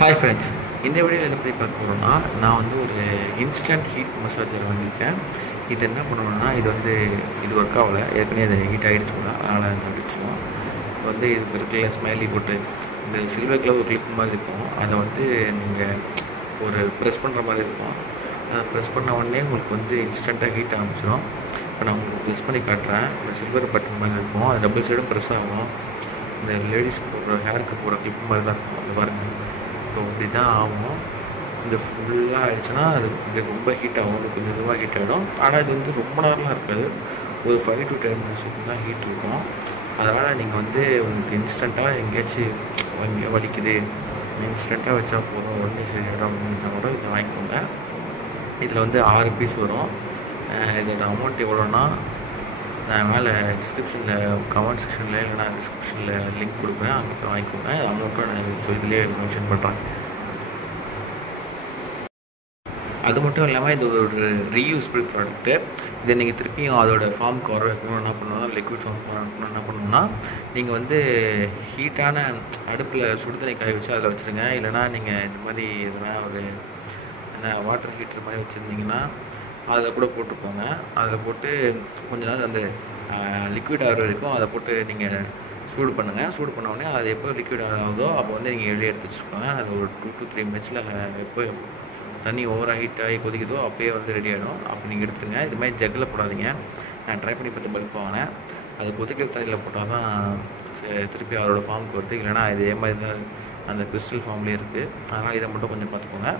Hi friends, இந்த வீடியோவில் எதை பற்றி பார்க்க போகிறோம்னா, நான் வந்து ஒரு இன்ஸ்டன்ட் ஹீட் மசாஜர் வாங்கியிருக்கேன். இது என்ன பண்ணணும்னா, இது ஒர்க் ஆகலை, ஏற்கனவே அது ஹீட் ஆகிடுச்சு போல, அதனால் அதை அடிச்சிடும். இப்போ வந்து இது இருக்கிற ஸ்மைலி போட்டு இந்த சில்வர் கலர் ஒரு கிளிப் மாதிரி இருக்கும், அதை வந்து நீங்கள் ஒரு ப்ரெஸ் பண்ணுற மாதிரி இருக்கும். அதை ப்ரெஸ் பண்ண உடனே உங்களுக்கு வந்து இன்ஸ்டண்ட்டாக ஹீட் ஆரம்பிச்சிடும். இப்போ நான் உங்களுக்கு ப்ரெஸ் பண்ணி காட்டுறேன். இந்த சில்வர் பட்டன் மாதிரி இருக்கும், அது டபுள் சைடும் ப்ரெஸ் ஆகும். இந்த லேடிஸ் போடுற ஹேருக்கு போடுற கிளிப் மாதிரி தான் இருக்கும். அது பாருங்கள், இப்போ இப்படி தான் ஆகும். இந்த ஃபுல்லாக ஆகிடுச்சுன்னா அது ரொம்ப ஹீட் ஆகும், கொஞ்சம் இதுவாக ஹீட் ஆகிடும். ஆனால் இது வந்து ரொம்ப நேரம்லாம் இருக்காது, ஒரு 5 to 10 minutes தான் ஹீட் இருக்கும். அதனால் நீங்கள் வந்து உங்களுக்கு இன்ஸ்டண்ட்டாக எங்கேயாச்சும் அங்கே வலிக்குது, இன்ஸ்டண்ட்டாக வச்சா போதும், உடனே சரியாயிடும் அப்படின்னு நினச்சா கூட இதை வாங்கிக்கோங்க. இதில் வந்து 6 பீஸ் வரும். இதோட அமௌண்ட் எவ்வளோன்னா, நான் மேலே டிஸ்கிரிப்ஷனில் கமெண்ட் செக்ஷனில் இல்லைனா டிஸ்கிரிப்ஷனில் லிங்க் கொடுக்குறேன், அங்கே போய் வாங்கிக்கோங்க. அமௌண்ட்டும் நான் இதுலேயே மென்ஷன் பண்ணுறேன். அது மட்டும் இல்லாமல் இது ஒரு ரீயூஸ்பிள் ப்ராடக்ட்டு. இதை நீங்கள் திருப்பியும் அதோடய ஃபார்முக்கு வர வைக்கணும் என்ன பண்ணணும்னா, லிக்விட் ஃபார்முக்கு வர வைக்கணும் என்ன பண்ணணும்னா, நீங்கள் வந்து ஹீட்டான அடுப்பில் சுடு தண்ணி காய வச்சு அதில் வச்சுருங்க. இல்லைனா நீங்கள் இந்த மாதிரி எதுனா ஒரு வாட்டர் ஹீட்டர் மாதிரி வச்சுருந்தீங்கன்னா அதில் கூட போட்டுக்கோங்க. அதில் போட்டு கொஞ்ச நேரம் அந்த லிக்விட் ஆகிற வரைக்கும் அதை போட்டு நீங்கள் சூடு பண்ணுங்கள். சூடு பண்ண உடனே அது எப்போ லிக்விட் ஆகுதோ அப்போ வந்து நீங்கள் வெளியே எடுத்து வச்சுக்கோங்க. அது ஒரு 2 to 3 minutes எப்போ தண்ணி ஓவராக ஹீட் ஆகி கொதிக்குதோ அப்போயே வந்து ரெடி ஆகிடும். அப்போ நீங்கள் எடுத்துருங்க. இது மாதிரி ஜக்கில் போடாதீங்க. நான் ட்ரை பண்ணி பார்த்து பல்ப் வாங்கினேன். அது கொதிக்கிற தண்ணியில் போட்டால் தான் திருப்பி அவரோட ஃபார்முக்கு வருது. இல்லைனா இதே மாதிரி தான் அந்த கிறிஸ்டல் ஃபார்ம்லேயே இருக்குது. அதனால் இதை மட்டும் கொஞ்சம் பார்த்துக்கோங்க.